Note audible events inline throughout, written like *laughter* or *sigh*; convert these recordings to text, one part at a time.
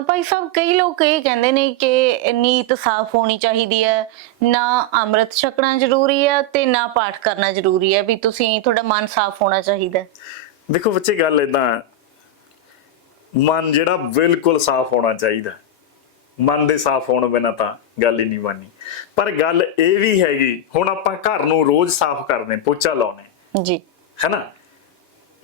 ਭਾਈ ਸਾਹਿਬ ਕਈ ਲੋਕ ਇਹ ਕਹਿੰਦੇ ਨੇ ਕਿ ਨੀਤ ਸਾਫ਼ ਹੋਣੀ ਚਾਹੀਦੀ ਹੈ ਨਾ ਅੰਮ੍ਰਿਤ ਛਕਣਾ ਜ਼ਰੂਰੀ ਹੈ ਤੇ ਨਾ ਪਾਠ ਕਰਨਾ ਜ਼ਰੂਰੀ ਹੈ ਵੀ ਤੁਸੀਂ ਤੁਹਾਡਾ ਮਨ ਸਾਫ਼ ਹੋਣਾ ਚਾਹੀਦਾ ਦੇਖੋ ਬੱਚੇ ਗੱਲ ਇਦਾਂ ਮਨ ਜਿਹੜਾ ਬਿਲਕੁਲ ਸਾਫ਼ ਹੋਣਾ ਚਾਹੀਦਾ ਮਨ ਦੇ ਸਾਫ਼ ਹੋਣ ਬਿਨਾ ਤਾਂ ਗੱਲ ਹੀ ਨਹੀਂ ਬਣਨੀ। ਪਰ ਗੱਲ ਇਹ ਵੀ ਹੈਗੀ ਹੁਣ ਆਪਾਂ ਘਰ ਨੂੰ ਰੋਜ਼ ਸਾਫ਼ ਕਰਦੇ ਪੋਚਾ ਲਾਉਨੇ ਜੀ। ਹੈਨਾ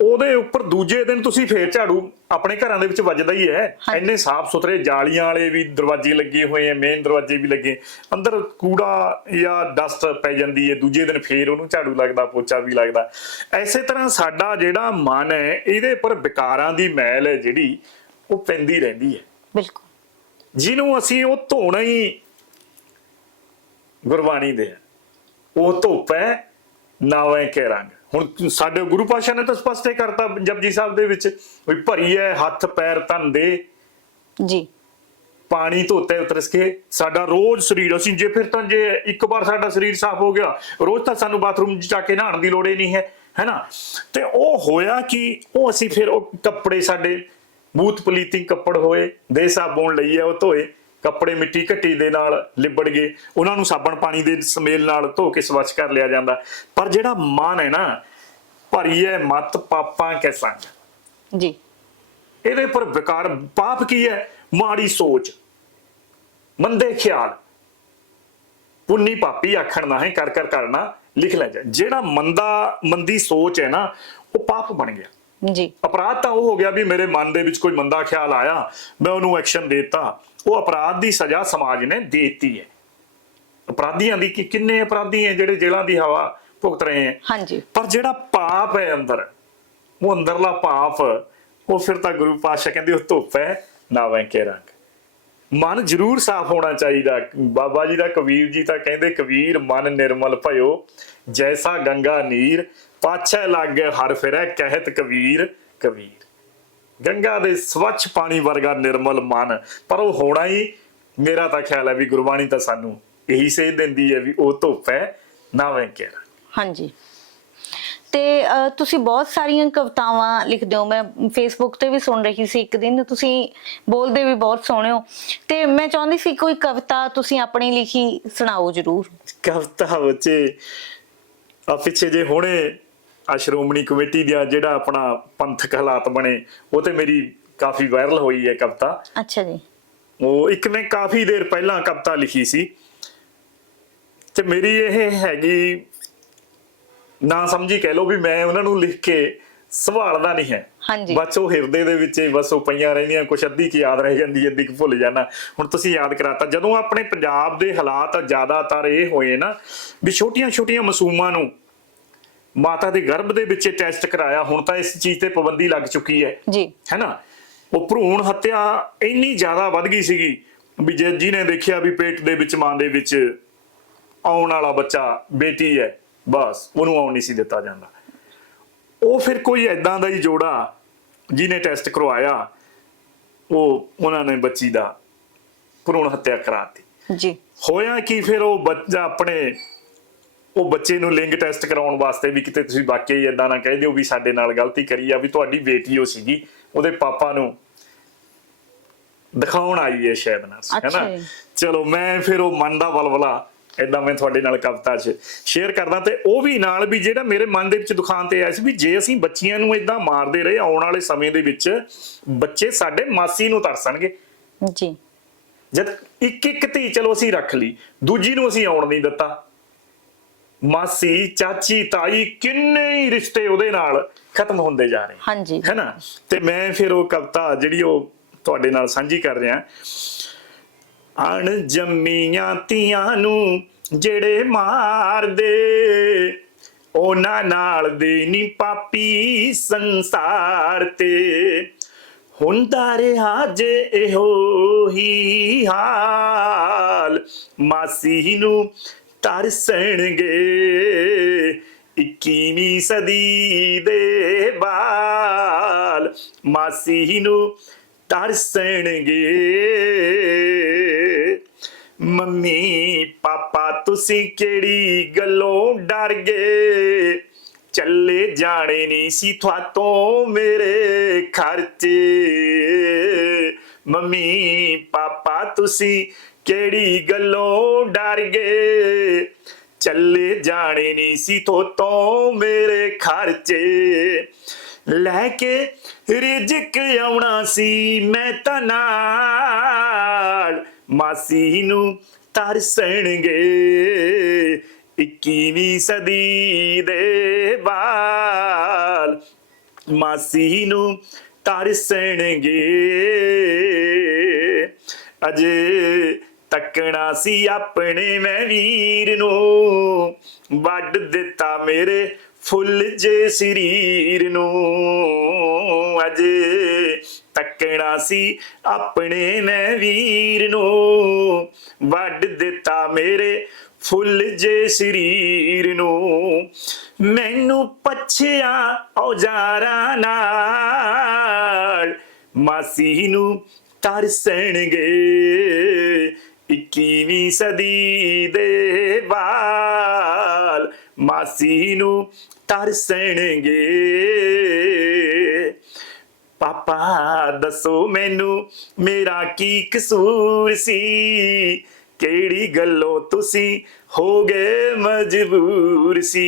ਉਹਦੇ ਉੱਪਰ ਦੂਜੇ ਦਿਨ ਤੁਸੀਂ ਫੇਰ ਝਾੜੂ ਆਪਣੇ ਘਰਾਂ ਦੇ ਵਿੱਚ ਵੱਜਦਾ ਹੀ ਹੈ। ਇੰਨੇ ਸਾਫ਼ ਸੁਥਰੇ ਜਾਲੀਆਂ ਵਾਲੇ ਵੀ ਦਰਵਾਜ਼ੇ ਲੱਗੇ ਹੋਏ ਆ ਮੇਨ ਦਰਵਾਜ਼ੇ ਵੀ ਲੱਗੇ। ਅੰਦਰ ਕੂੜਾ ਜਾਂ ਡਸਟ ਪੈ ਜਾਂਦੀ ਹੈ ਦੂਜੇ ਦਿਨ ਫੇਰ ਉਹਨੂੰ ਝਾੜੂ ਲੱਗਦਾ ਪੋਚਾ ਵੀ ਲੱਗਦਾ। ਐਸੇ ਤਰ੍ਹਾਂ ਸਾਡਾ ਜਿਹੜਾ ਮਨ ਹੈ ਇਹਦੇ ਉੱਪਰ ਵਿਕਾਰਾਂ ਦੀ ਮੈਲ ਹੈ ਜਿਹੜੀ ਉਹ ਪੈਂਦੀ ਰਹਿੰਦੀ ਹੈ। ਬਿਲਕੁਲ। ਜਿਹਨੂੰ ਅਸੀਂ ਉਹ ਧੋਣਾ ਹੀ ਗੁਰਬਾਣੀ ਦੇ। ਉਹ ਧੁੱਪ ਹੈ ਨਾਵੇਂ ਕੇ ਰੰਗ ਹੁਣ ਸਾਡੇ ਗੁਰੂ ਪਾਸ਼ਾ ਨੇ ਤਾਂ ਸਪਸ਼ਟ ਇਹ ਕਰਤਾ ਜਪਜੀ ਸਾਹਿਬ ਦੇ ਵਿੱਚ ਵੀ ਭਰੀ ਹੈ ਹੱਥ ਪੈਰ ਤਨ ਦੇ। ਜੀ। ਪਾਣੀ ਧੋਤੇ ਉਤਰਸ ਕੇ। ਸਾਡਾ ਰੋਜ਼ ਸਰੀਰ ਅਸੀਂ ਜੇ ਫਿਰ ਤਾਂ ਜੇ ਇੱਕ ਵਾਰ ਸਾਡਾ ਸਰੀਰ ਸਾਫ਼ ਹੋ ਗਿਆ ਰੋਜ਼ ਤਾਂ ਸਾਨੂੰ ਬਾਥਰੂਮ 'ਚ ਜਾ ਕੇ ਨਹਾਉਣ ਦੀ ਲੋੜ ਹੀ ਨਹੀਂ ਹੈ ਹੈਨਾ ਤੇ ਉਹ ਹੋਇਆ ਕਿ? ਉਹ ਅਸੀਂ ਫਿਰ ਉਹ ਕੱਪੜੇ ਸਾਡੇ ਬੂਤ ਪਲੀਤੀ ਕੱਪੜ ਹੋਏ ਦੇ ਸਾਬਣ ਲਈ ਹੈ ਉਹ ਧੋਏ। ਕੱਪੜੇ ਮਿੱਟੀ ਘੱਟੀ ਦੇ ਨਾਲ ਲਿਬੜ ਗਏ ਉਹਨਾਂ ਨੂੰ ਸਾਬਣ ਪਾਣੀ ਦੇ ਸਮੇਲ ਨਾਲ ਧੋ ਕੇ ਸਵੱਛ ਕਰ ਲਿਆ ਜਾਂਦਾ। ਪਰ ਜਿਹੜਾ ਮਨ ਹੈ ਨਾ ਭਰੀ ਹੈ ਮਤ ਪਾਪਾਂ ਕੇ ਸੰਗ। ਜੀ। ਇਹਦੇ ਪਰ ਵਿਕਾਰ ਪਾਪ ਕੀ ਹੈ ਮਾੜੀ ਸੋਚ ਮੰਦੇ ਖਿਆਲ। ਪੁੰਨੀ ਪਾਪੀ ਆਖਣ ਨਾ ਹੈ ਕਰ ਕਰ ਕਰਨਾ ਲਿਖ ਲੈ ਜਾ। ਜਿਹੜਾ ਮੰਦਾ ਮੰਦੀ ਸੋਚ ਹੈ ਨਾ ਉਹ ਪਾਪ ਬਣ ਗਿਆ। ਜੀ। ਅਪਰਾਧ ਤਾਂ ਉਹ ਹੋ ਗਿਆ ਵੀ ਮੇਰੇ ਮਨ ਦੇ ਵਿੱਚ ਕੋਈ ਮੰਦਾ ਖਿਆਲ ਆਇਆ ਮੈਂ ਉਹਨੂੰ ਐਕਸ਼ਨ ਦੇਤਾ। ਉਹ ਅਪਰਾਧ ਦੀ ਸਜ਼ਾ ਸਮਾਜ ਨੇ ਦੇ ਦਿੱਤੀ ਹੈ। ਅਪਰਾਧੀਆਂ ਦੀ ਕਿ ਕਿੰਨੇ ਅਪਰਾਧੀ ਹੈ ਜਿਹੜੇ ਜੇਲ੍ਹਾਂ ਦੀ ਹਵਾ ਭੁਗਤ ਰਹੇ ਹੈ? ਹਾਂਜੀ। ਪਰ ਜਿਹੜਾ ਪਾਪ ਹੈ ਅੰਦਰ ਉਹ ਅੰਦਰਲਾ ਪਾਪ ਉਹ ਫਿਰ ਤਾਂ ਗੁਰੂ ਪਾਤਸ਼ਾਹ ਕਹਿੰਦੇ ਉਹ ਧੁੱਪ ਹੈ ਨਾਵੇਂ ਕੇ ਰੰਗ। ਮਨ ਜ਼ਰੂਰ ਸਾਫ਼ ਹੋਣਾ ਚਾਹੀਦਾ। ਬਾਬਾ ਜੀ ਦਾ ਕਬੀਰ ਜੀ ਤਾਂ ਕਹਿੰਦੇ ਕਬੀਰ ਮਨ ਨਿਰਮਲ ਭਇਓ ਜੈਸਾ ਗੰਗਾ ਨੀਰ ਪਾਛੈ ਲਾਗੇ ਹਰ ਫਿਰੈ ਕਹਿਤ ਕਬੀਰ ਕਬੀਰ। ਗੰਗਾ ਦੇ ਸਵੱਛ ਪਾਣੀ ਵਰਗਾ ਨਿਰਮਲ ਮਨ। ਪਰ ਉਹ ਹੋਣਾ ਹੀ ਮੇਰਾ ਤਾਂ ਖਿਆਲ ਹੈ ਵੀ ਗੁਰਬਾਣੀ ਤਾਂ ਸਾਨੂੰ ਇਹੀ ਸੇਧ ਦਿੰਦੀ ਹੈ ਵੀ ਉਹ ਧੁੱਪ ਹੈ ਕੇ ਰੰਗ। ਹਾਂਜੀ। ਤੇ ਤੁਸੀਂ ਬਹੁਤ ਸਾਰੀਆਂ ਕਵਿਤਾਵਾਂ ਲਿਖਦੇ ਹੋ। ਮੈਂ ਫੇਸਬੁੱਕ ਤੇ ਵੀ ਸੁਣ ਰਹੀ ਸੀ ਇੱਕ ਦਿਨ। ਤੁਸੀਂ ਬੋਲਦੇ ਵੀ ਬਹੁਤ ਸੋਹਣੇ ਹੋ। ਤੇ ਮੈਂ ਚਾਹੁੰਦੀ ਸੀ ਕੋਈ ਕਵਿਤਾ ਤੁਸੀਂ ਆਪਣੀ ਲਿਖੀ ਸੁਣਾਓ ਜਰੂਰ। ਕਵਿਤਾ ਬੱਚੇ ਆ ਪਿੱਛੇ ਜੇ ਹੁਣੇ ਆ ਸ਼੍ਰੋਮਣੀ ਕਮੇਟੀ ਦਾ ਜਿਹੜਾ ਆਪਣਾ ਪੰਥਕ ਹਾਲਾਤ ਬਣੇ ਉਹ ਤੇ ਮੇਰੀ ਕਾਫੀ ਵਾਇਰਲ ਹੋਈ ਹੈ ਕਵਿਤਾ। ਅੱਛਾ ਜੀ। ਉਹ ਇੱਕ ਮੈਂ ਕਾਫੀ ਦੇਰ ਪਹਿਲਾਂ ਕਵਿਤਾ ਲਿਖੀ ਸੀ। ਤੇ ਮੇਰੀ ਇਹ ਹੈਗੀ ਨਾ ਸਮਝੀ ਕਹਿ ਲਓ ਵੀ ਮੈਂ ਉਹਨਾਂ ਨੂੰ ਲਿਖ ਕੇ ਸੰਭਾਲਦਾ ਨਹੀਂ ਹੈ। ਹਾਂਜੀ। ਬਸ ਉਹ ਹਿਰਦੇ ਦੇ ਵਿੱਚ ਹੀ ਬਸ ਉਹ ਪਈਆਂ ਰਹਿੰਦੀਆਂ ਕੁਛ ਅੱਧੀ ਕੀ ਯਾਦ ਰਹਿ ਜਾਂਦੀ ਅੱਧੀ ਕੁ ਭੁੱਲ ਜਾਣਾ। ਹੁਣ ਤੁਸੀਂ ਯਾਦ ਕਰਾਤਾ ਜਦੋਂ ਆਪਣੇ ਪੰਜਾਬ ਦੇ ਹਾਲਾਤ ਜ਼ਿਆਦਾਤਰ ਇਹ ਹੋਏ ਨਾ ਵੀ ਛੋਟੀਆਂ ਛੋਟੀਆਂ ਮਾਸੂਮਾਂ ਨੂੰ ਮਾਤਾ ਦੇ ਗਰਭ ਦੇ ਵਿੱਚ ਟੈਸਟ ਕਰਾਇਆ ਹੁਣ ਤਾਂ ਇਸ ਚੀਜ਼ ਤੇ ਪਾਬੰਦੀ ਲੱਗ ਚੁੱਕੀ ਹੈ। ਜੀ। ਹੈਨਾ? ਉਹ ਭਰੂਣ ਹੱਤਿਆ ਇੰਨੀ ਜ਼ਿਆਦਾ ਵੱਧ ਗਈ ਸੀਗੀ ਵੀ ਜੇ ਜਿਹਨੇ ਦੇਖਿਆ ਵੀ ਪੇਟ ਦੇ ਵਿੱਚ ਮਾਂ ਦੇ ਵਿੱਚ ਆਉਣ ਵਾਲਾ ਬੱਚਾ ਬੇਟੀ ਹੈ ਬਸ ਉਹਨੂੰ ਆਉਣ ਨਹੀਂ ਸੀ ਦਿੱਤਾ ਜਾਂਦਾ। ਉਹ ਫਿਰ ਕੋਈ ਐਦਾਂ ਦਾ ਹੀ ਜੋੜਾ ਜਿਹਨੇ ਟੈਸਟ ਕਰਵਾਇਆ ਉਹ ਉਹਨਾਂ ਨੇ ਬੱਚੀ ਦਾ ਭਰੂਣ ਹੱਤਿਆ ਕਰਾਤੀ ਜੀ। ਹੋਇਆ ਕਿ ਫਿਰ ਉਹ ਬੱਚਾ ਆਪਣੇ ਉਹ ਬੱਚੇ ਨੂੰ ਲਿੰਗ ਟੈਸਟ ਕਰਾਉਣ ਵਾਸਤੇ ਵੀ ਕਿਤੇ ਤੁਸੀਂ ਵਾਕਈ ਇਦਾਂ ਨਾ ਕਹਿ ਦਿਓ ਵੀ ਸਾਡੇ ਨਾਲ ਗਲਤੀ ਕਰੀ ਆ ਵੀ ਤੁਹਾਡੀ ਬੇਟੀ ਉਹ ਸੀਗੀ ਉਹਦੇ ਪਾਪਾ ਨੂੰ ਦਿਖਾਉਣ ਆਈ ਹੈ ਸ਼ਾਇਦ ਨਾ ਹੈਨਾ। ਚਲੋ ਮੈਂ ਫਿਰ ਉਹ ਮਨ ਦਾ ਬਲਬਲਾ ਇਦਾਂ ਮੈਂ ਤੁਹਾਡੇ ਨਾਲ ਕਵਿਤਾ 'ਚ ਸ਼ੇਅਰ ਕਰਦਾ ਤੇ ਉਹ ਵੀ ਨਾਲ ਵੀ ਜਿਹੜਾ ਮੇਰੇ ਮਨ ਦੇ ਵਿੱਚ ਦੁਖਾਨ ਤੇ ਆਇਆ ਸੀ ਵੀ ਜੇ ਅਸੀਂ ਬੱਚੀਆਂ ਨੂੰ ਇਦਾਂ ਮਾਰਦੇ ਰਹੇ ਆਉਣ ਵਾਲੇ ਸਮੇਂ ਦੇ ਵਿੱਚ ਬੱਚੇ ਸਾਡੇ ਮਾਸੀ ਨੂੰ ਤਰਸਣਗੇ। ਜੀ। ਜਦ ਇੱਕ ਇੱਕ ਧੀ ਚਲੋ ਅਸੀਂ ਰੱਖ ਲਈ ਦੂਜੀ ਨੂੰ ਅਸੀਂ ਆਉਣ ਨਹੀਂ ਦਿੱਤਾ। ਮਾਸੀ ਚਾਚੀ ਤਾਈ ਕਿੰਨੇ ਹੀ ਰਿਸ਼ਤੇ ਉਹਦੇ ਨਾਲ ਖਤਮ ਹੁੰਦੇ ਜਾ ਰਹੇ। ਹਾਂਜੀ। ਹੈਨਾ ਤੇ ਮੈਂ ਫਿਰ ਉਹ ਕਵਿਤਾ ਜਿਹੜੀ ਉਹ ਤੁਹਾਡੇ ਨਾਲ ਸਾਂਝੀ ਕਰ ਰਿਹਾ। ਅਣ ਜੰਮੀਆਂ ਧੀਆਂ ਨੂੰ ਜਿਹੜੇ ਮਾਰਦੇ ਉਹਨਾਂ ਨਾਲ ਦੇ ਨੀ ਪਾਪੀ ਸੰਸਾਰ ਤੇ। ਹੁੰਦਾ ਰਿਹਾ ਜੇ ਇਹੋ ਹੀ ਹਾਲ ਮਾਸੀ ਨੂੰ ਤਰਸਣਗੇ 21ਵੀਂ ਸਦੀ ਦੇ ਬਾਲ ਮਾਸੀ ਨੂੰ ਤਰਸਣਗੇ ਮੰਮੀ, ਪਾਪਾ, ਤੁਸੀਂ ਕਿਹੜੀ ਗੱਲੋਂ ਡਰ ਗਏ? ਚੱਲੇ ਜਾਣੇ ਨਹੀਂ ਸੀ ਤੁਹਾਤੋਂ ਮੇਰੇ ਖਰਚੇ। ਮੰਮੀ, ਪਾਪਾ, ਤੁਸੀਂ ਕਿਹੜੀ ਗੱਲੋਂ ਡਰ ਗਏ? ਚੱਲੇ ਜਾਣੇ ਨਹੀਂ ਸੀ ਤੋਂ ਮੇਰੇ ਖਰਚੇ। ਲੈ ਕੇ ਰਿਜਕ ਆਉਣਾ ਸੀ ਮੈਂ ਤਾਂ ਨਾਲ। ਮਾਸੀ ਨੂੰ ਤਰਸਣਗੇ 21ਵੀਂ ਸਦੀ ਦੇ ਬਾਲ। ਮਾਸੀ ਨੂੰ ਤਰਸਣਗੇ। ਅਜੇ ਤੱਕਣਾ ਸੀ ਆਪਣੇ ਮੈਂ ਵੀਰ ਨੂੰ। ਵੱਢ ਦਿੱਤਾ ਮੇਰੇ ਫੁੱਲ ਜੇ ਸਰੀਰ ਨੂੰ। ਅਜੇ ਤੱਕਣਾ ਸੀ ਆਪਣੇ ਮੈਂ ਵੀਰ ਨੂੰ। ਵੱਢ ਦਿੱਤਾ ਮੇਰੇ ਫੁੱਲ ਜੇ ਸਰੀਰ ਨੂੰ। ਮੈਨੂੰ ਪਛਿਆ ਔਜ਼ਾਰਾਂ ਨਾਲ, ਮਾਸੀ ਨੂੰ ਤਰਸਣਗੇ। 21ਵੀਂ ਸਦੀ ਦੇ ਬਾਲ ਮਾਸੀ ਨੂੰ ਤਰਸਣਗੇ ਪਾਪਾ, ਦੱਸੋ ਮੈਨੂੰ ਮੇਰਾ ਕੀ ਕਸੂਰ ਸੀ? ਕਿਹੜੀ ਗੱਲੋਂ ਤੁਸੀਂ ਹੋ ਗਏ ਮਜਬੂਰ ਸੀ?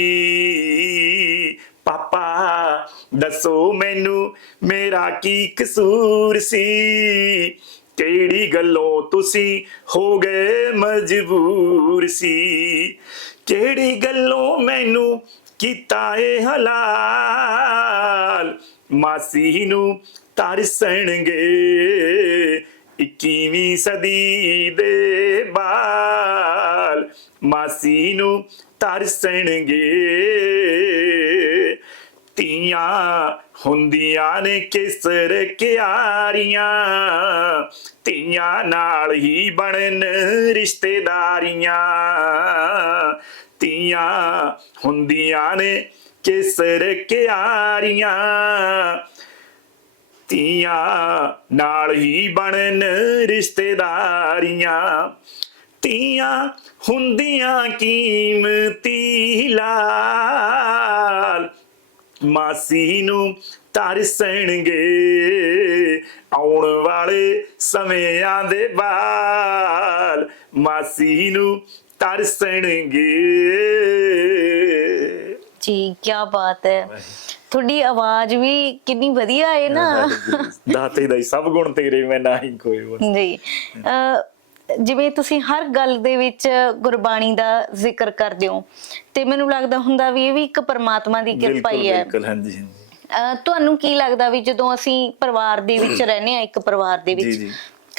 ਪਾਪਾ, ਦੱਸੋ ਮੈਨੂੰ ਮੇਰਾ ਕੀ ਕਸੂਰ ਸੀ? ਕਿਹੜੀ ਗੱਲੋਂ ਤੁਸੀਂ ਹੋ ਗਏ ਮਜਬੂਰ ਸੀ? ਕਿਹੜੀ ਗੱਲੋਂ ਮੈਨੂੰ ਕੀਤਾ ਏ ਹਲਾਲ? ਮਾਸੀ ਨੂੰ ਤਰਸਣਗੇ 21ਵੀਂ ਸਦੀ ਦੇ ਬਾਲ। ਮਾਸੀ ਨੂੰ ਤਰਸਣਗੇ ਧੀਆਂ ਹੁੰਦੀਆਂ ਨੇ ਕਿਸਰ ਕਿਆਰੀਆਂ। ਤੀਆਂ ਨਾਲ ਹੀ ਬਣਨ ਰਿਸ਼ਤੇਦਾਰੀਆਂ। ਧੀਆਂ ਹੁੰਦੀਆਂ ਨੇ ਕਿਸਰ ਕਿਆਰੀਆਂ। ਤੀਆਂ ਨਾਲ ਹੀ ਬਣਨ ਰਿਸ਼ਤੇਦਾਰੀਆਂ। ਤੀਆਂ ਹੁੰਦੀਆਂ ਕੀਮਤੀ ਲਾਲ। ਮਾਸੀ ਨੂੰ ਤਰਸਣਗੇ ਆਉਣ ਵਾਲੇ ਸਮਿਆਂ ਦੇ ਬਾਲ ਮਾਸੀ ਨੂੰ ਤਰਸਣਗੇ ਜੀ ਕੀ ਬਾਤ ਹੈ। ਤੁਹਾਡੀ ਆਵਾਜ਼ ਵੀ ਕਿੰਨੀ ਵਧੀਆ ਹੈ ਨਾ। *laughs* ਦਾਤੇ ਦਾ ਹੀ ਸਭ ਗੁਣ ਤੇਰੇ ਮੈਂ ਨਹੀਂ ਕੋਈ ਬਸ ਜੀ ਜਿਵੇਂ ਤੁਸੀਂ ਹਰ ਗੱਲ ਦੇ ਵਿੱਚ ਗੁਰਬਾਣੀ ਦਾ ਜ਼ਿਕਰ ਕਰਦੇ ਹੋ ਤੇ ਮੈਨੂੰ ਲੱਗਦਾ ਹੁੰਦਾ ਵੀ ਇਹ ਵੀ ਇੱਕ ਪਰਮਾਤਮਾ ਦੀ ਕਿਰਪਾ ਹੀ ਹੈ। ਬਿਲਕੁਲ ਹਾਂਜੀ ਤੁਹਾਨੂੰ ਕੀ ਲੱਗਦਾ ਵੀ ਜਦੋਂ ਅਸੀਂ ਪਰਿਵਾਰ ਦੇ ਵਿੱਚ ਰਹਿੰਦੇ ਆ ਇੱਕ ਪਰਿਵਾਰ ਦੇ ਵਿੱਚ।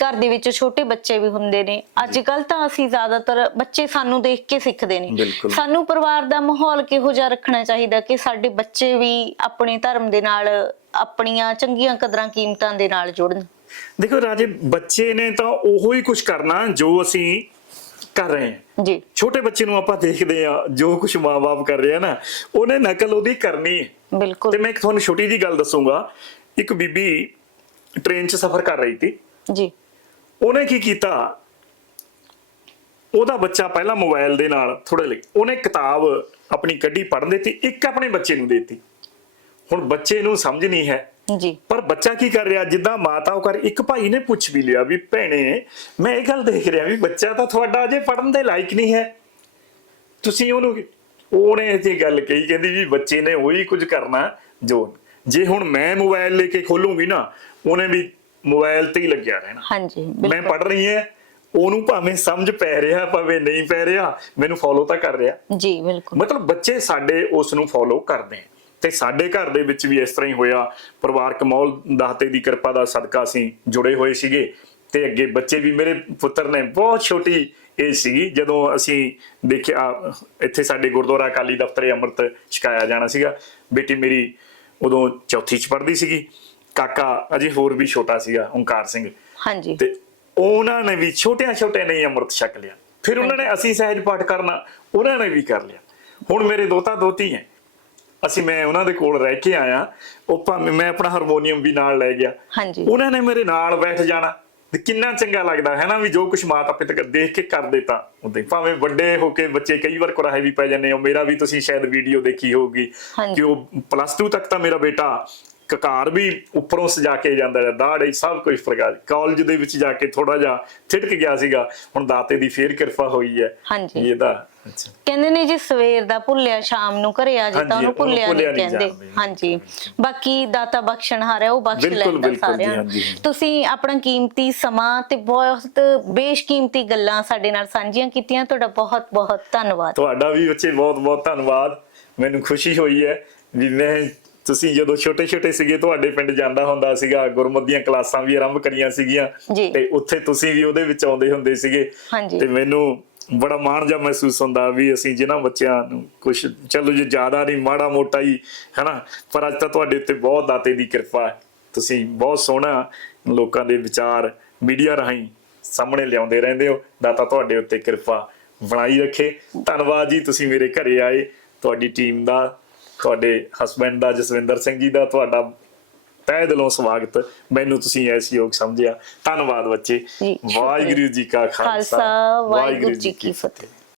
ਘਰ ਦੇ ਵਿੱਚ ਛੋਟੇ ਬੱਚੇ ਵੀ ਹੁੰਦੇ ਨੇ ਅੱਜ ਕੱਲ ਤਾਂ ਅਸੀਂ ਜ਼ਿਆਦਾਤਰ ਬੱਚੇ ਸਾਨੂੰ ਦੇਖ ਕੇ ਸਿੱਖਦੇ ਨੇ। ਸਾਨੂੰ ਪਰਿਵਾਰ ਦਾ ਮਾਹੌਲ ਕਿਹੋ ਜਿਹਾ ਰੱਖਣਾ ਚਾਹੀਦਾ ਕਿ ਸਾਡੇ ਬੱਚੇ ਵੀ ਆਪਣੇ ਧਰਮ ਦੇ ਨਾਲ ਆਪਣੀਆਂ ਚੰਗੀਆਂ ਕਦਰਾਂ ਕੀਮਤਾਂ ਦੇ ਨਾਲ ਜੁੜਨ? ਦੇਖੋ ਰਾਜੇ ਬੱਚੇ ਨੇ ਤਾਂ ਉਹੋ ਹੀ ਕੁਝ ਕਰਨਾ ਜੋ ਅਸੀਂ ਕਰ ਰਹੇ ਹਾਂ। ਜੀ। ਛੋਟੇ ਬੱਚੇ ਨੂੰ ਆਪਾਂ ਦੇਖਦੇ ਆ ਜੋ ਕੁਝ ਮਾਪੇ ਕਰ ਰਹੇ ਆ ਨਾ ਉਹਨੇ ਨਕਲ ਉਹਦੀ ਕਰਨੀ ਹੈ। ਬਿਲਕੁਲ। ਤੇ ਮੈਂ ਇੱਕ ਤੁਹਾਨੂੰ ਛੋਟੀ ਜੀ ਗੱਲ ਦੱਸੂਗਾ। ਇੱਕ ਬੀਬੀ ਟ੍ਰੇਨ 'ਚ ਸਫ਼ਰ ਕਰ ਰਹੀ ਸੀ। ਜੀ। ਉਹਨੇ ਕੀ ਕੀਤਾ? ਉਹਦਾ ਬੱਚਾ ਪਹਿਲਾਂ ਮੋਬਾਈਲ ਦੇ ਨਾਲ ਥੋੜੇ ਲਈ ਉਹਨੇ ਕਿਤਾਬ ਆਪਣੀ ਕੱਢੀ ਪੜ੍ਹਨ ਦਿੱਤੀ ਇੱਕ ਆਪਣੇ ਬੱਚੇ ਨੂੰ ਦੇ ਦਿੱਤੀ। ਹੁਣ ਬੱਚੇ ਨੂੰ ਸਮਝ ਨਹੀਂ ਹੈ ਜੀ। ਪਰ ਬੱਚਾ ਕੀ ਕਰ ਰਿਹਾ? ਜਿੱਦਾਂ ਮਾਤਾ ਉਹ ਕਰ ਇੱਕ ਭਾਈ ਨੇ ਪੁੱਛ ਵੀ ਲਿਆ ਵੀ ਭੈਣੇ ਮੈਂ ਇਹ ਗੱਲ ਦੇਖ ਰਿਹਾ ਵੀ ਬੱਚਾ ਤਾਂ ਤੁਹਾਡਾ ਅਜੇ ਪੜਨ ਦੇ ਲਾਇਕ ਨਹੀਂ ਹੈ। ਤੁਸੀਂ ਉਹਨੂੰ ਉਹਨੇ ਇਹ ਗੱਲ ਕਹੀ ਕਹਿੰਦੀ ਵੀ ਬੱਚੇ ਨੇ ਉਹੀ ਕੁਝ ਕਰਨਾ ਜੋ ਜੇ ਹੁਣ ਮੈਂ ਮੋਬਾਈਲ ਲੈ ਕੇ ਖੋਲੂੰਗੀ ਨਾ ਉਹਨੇ ਵੀ ਮੋਬਾਈਲ ਤੇ ਹੀ ਲੱਗਿਆ ਰਹਿਣਾ। ਹਾਂਜੀ ਮੈਂ ਪੜ ਰਹੀ ਹੈ ਉਹਨੂੰ ਭਾਵੇਂ ਸਮਝ ਪੈ ਰਿਹਾ ਭਾਵੇਂ ਨਹੀਂ ਪੈ ਰਿਹਾ ਮੈਨੂੰ ਫੋਲੋ ਤਾਂ ਕਰ ਰਿਹਾ। ਜੀ ਬਿਲਕੁਲ। ਮਤਲਬ ਬੱਚੇ ਸਾਡੇ ਉਸ ਨੂੰ ਫੋਲੋ ਕਰਦੇ ਆ। ਤੇ ਸਾਡੇ ਘਰ ਦੇ ਵਿੱਚ ਵੀ ਇਸ ਤਰ੍ਹਾਂ ਹੀ ਹੋਇਆ। ਪਰਿਵਾਰਕ ਮੌਲ ਦਾਤੇ ਦੀ ਕਿਰਪਾ ਦਾ ਸਦਕਾ ਅਸੀਂ ਜੁੜੇ ਹੋਏ ਸੀਗੇ ਤੇ ਅੱਗੇ ਬੱਚੇ ਵੀ ਮੇਰੇ ਪੁੱਤਰ ਨੇ ਬਹੁਤ ਛੋਟੀ ਏਜ ਸੀਗੀ। ਜਦੋਂ ਅਸੀਂ ਦੇਖਿਆ ਇੱਥੇ ਸਾਡੇ ਗੁਰਦੁਆਰਾ ਅਕਾਲੀ ਦਫ਼ਤਰੇ ਅੰਮ੍ਰਿਤ ਛਕਾਇਆ ਜਾਣਾ ਸੀਗਾ। ਬੇਟੀ ਮੇਰੀ ਉਦੋਂ ਚੌਥੀ ਚ ਪੜ੍ਹਦੀ ਸੀਗੀ। ਕਾਕਾ ਅਜੇ ਹੋਰ ਵੀ ਛੋਟਾ ਸੀਗਾ ਓਂਕਾਰ ਸਿੰਘ। ਹਾਂਜੀ। ਤੇ ਉਹਨਾਂ ਨੇ ਵੀ ਛੋਟਿਆਂ ਛੋਟੇ ਨੇ ਅੰਮ੍ਰਿਤ ਛਕ ਲਿਆ। ਫਿਰ ਉਹਨਾਂ ਨੇ ਅਸੀਂ ਸਹਿਜ ਪਾਠ ਕਰਨਾ ਉਹਨਾਂ ਨੇ ਵੀ ਕਰ ਲਿਆ। ਹੁਣ ਮੇਰੇ ਦੋਤਾ ਦੋਤੀ ਹੈ। ਅਸੀਂ ਮੈਂ ਉਹਨਾਂ ਦੇ ਕੋਲ ਰਹਿ ਕੇ ਆਇਆ। ਉਹ ਭਾਵੇਂ ਮੈਂ ਆਪਣਾ ਹਾਰਮੋਨੀਅਮ ਵੀ ਨਾਲ ਲੈ ਗਿਆ। ਹਾਂਜੀ। ਉਹਨਾਂ ਨੇ ਮੇਰੇ ਨਾਲ ਬੈਠ ਜਾਣਾ। ਤੇ ਕਿੰਨਾ ਚੰਗਾ ਲੱਗਦਾ ਹੈ ਨਾ ਵੀ ਜੋ ਕੁਝ ਮਾਤਾ ਪਿਤਾ ਦੇਖ ਕੇ ਕਰ ਦਿੱਤਾ। ਉਹਦੇ ਭਾਵੇਂ ਵੱਡੇ ਹੋ ਕੇ ਬੱਚੇ ਕਈ ਵਾਰ ਕੁਰਾਹੇ ਵੀ ਪੈ ਜਾਂਦੇ ਆ ਮੇਰਾ ਵੀ ਤੁਸੀਂ ਸ਼ਾਇਦ ਵੀਡੀਓ ਦੇਖੀ ਹੋਊਗੀ। ਕਿ ਉਹ ਪਲੱਸ 2 ਤੱਕ ਤਾਂ ਮੇਰਾ ਬੇਟਾ ਕਕਾਰ ਵੀ ਉੱਪਰੋਂ ਸਜਾ ਕੇ ਜਾਂਦਾ ਹੈ ਦਾੜੇ ਸਭ ਕੁਝ ਪ੍ਰਕਾਰ ਕਾਲਜ ਦੇ ਵਿੱਚ ਜਾ ਕੇ ਥੋੜਾ ਜਿਹਾ ਥਿਟਕ ਗਿਆ ਸੀਗਾ ਹੁਣ ਦਾਤੇ ਦੀ ਫੇਰ ਕਿਰਪਾ ਹੋਈ ਹੈ ਹਾਂਜੀ। ਇਹਦਾ ਅੱਛਾ। ਕਹਿੰਦੇ ਨੇ ਜੀ ਸਵੇਰ ਦਾ ਭੁੱਲਿਆ ਸ਼ਾਮ ਨੂੰ ਘਰੇ ਆ ਜੇ ਤਾਂ ਉਹਨੂੰ ਭੁੱਲਿਆ ਨਹੀਂ ਕਹਿੰਦੇ। ਹਾਂਜੀ। ਬਾਕੀ ਦਾਤਾ ਬਖਸ਼ਣਹਾਰ ਹੈ ਉਹ ਬਖਸ਼ ਲੈਂਦਾ ਸਾਰਿਆਂ। ਤੁਸੀਂ ਆਪਣਾ ਕੀਮਤੀ ਸਮਾਂ ਤੇ ਬਹੁਤ ਬੇਸ਼ਕੀਮਤੀ ਗੱਲਾਂ ਸਾਡੇ ਨਾਲ ਸਾਂਝੀਆਂ ਕੀਤੀਆਂ। ਤੁਹਾਡਾ ਬਹੁਤ ਬਹੁਤ ਧੰਨਵਾਦ। ਤੁਹਾਡਾ ਵੀ ਬੱਚੇ ਬਹੁਤ ਬਹੁਤ ਧੰਨਵਾਦ। ਮੈਨੂੰ ਖੁਸ਼ੀ ਹੋਈ ਹੈ ਵੀ ਮੈਂ ਤੁਸੀਂ ਜਦੋਂ ਛੋਟੇ ਛੋਟੇ ਸੀਗੇ ਤੁਹਾਡੇ ਪਿੰਡ ਜਾਂਦਾ ਹੁੰਦਾ ਸੀਗਾ ਗੁਰਮਤਿ ਦੀਆਂ ਕਲਾਸਾਂ ਵੀ ਆਰੰਭ ਕਰੀਆਂ ਸੀਗੀਆਂ। ਤੇ ਉੱਥੇ ਤੁਸੀਂ ਵੀ ਉਹਦੇ ਵਿੱਚ ਆਉਂਦੇ ਹੁੰਦੇ ਸੀਗੇ। ਤੇ ਮੈਨੂੰ ਬੜਾ ਮਾਣ ਜਿਹਾ ਮਹਿਸੂਸ ਹੁੰਦਾ ਵੀ ਅਸੀਂ ਜਿਨ੍ਹਾਂ ਬੱਚਿਆਂ ਨੂੰ ਕੁਝ ਚਲੋ ਜੇ ਜ਼ਿਆਦਾ ਨਹੀਂ ਮਾੜਾ ਮੋਟਾ ਹੀ ਹਨਾ? ਪਰ ਅੱਜ ਤਾਂ ਤੁਹਾਡੇ ਉੱਤੇ ਬਹੁਤ ਦਾਤੇ ਦੀ ਕਿਰਪਾ ਹੈ। ਤੁਸੀਂ ਬਹੁਤ ਸੋਹਣਾ ਲੋਕਾਂ ਦੇ ਵਿਚਾਰ ਮੀਡੀਆ ਰਾਹੀਂ ਸਾਹਮਣੇ ਲਿਆਉਂਦੇ ਰਹਿੰਦੇ ਹੋ। ਦਾਤਾ ਤੁਹਾਡੇ ਉੱਤੇ ਕਿਰਪਾ ਬਣਾਈ ਰੱਖੇ। ਧੰਨਵਾਦ ਜੀ ਤੁਸੀਂ ਮੇਰੇ ਘਰੇ ਆਏ। ਤੁਹਾਡੀ ਟੀਮ ਦਾ ਤੁਹਾਡੇ ਹਸਬੰਡ ਦਾ ਜਸਵਿੰਦਰ ਸਿੰਘ ਜੀ ਦਾ ਤੁਹਾਡਾ ਤਹਿ ਦਿਲੋਂ ਸਵਾਗਤ। ਮੈਨੂੰ ਤੁਸੀਂ ਐਸ ਯੋਗ ਸਮਝਿਆ। ਧੰਨਵਾਦ ਬੱਚੇ। ਵਾਹਿਗੁਰੂ ਜੀ ਕਾ ਖਾਲਸਾ। ਵਾਹਿਗੁਰੂ ਜੀ ਕੀ ਫਤਿਹ।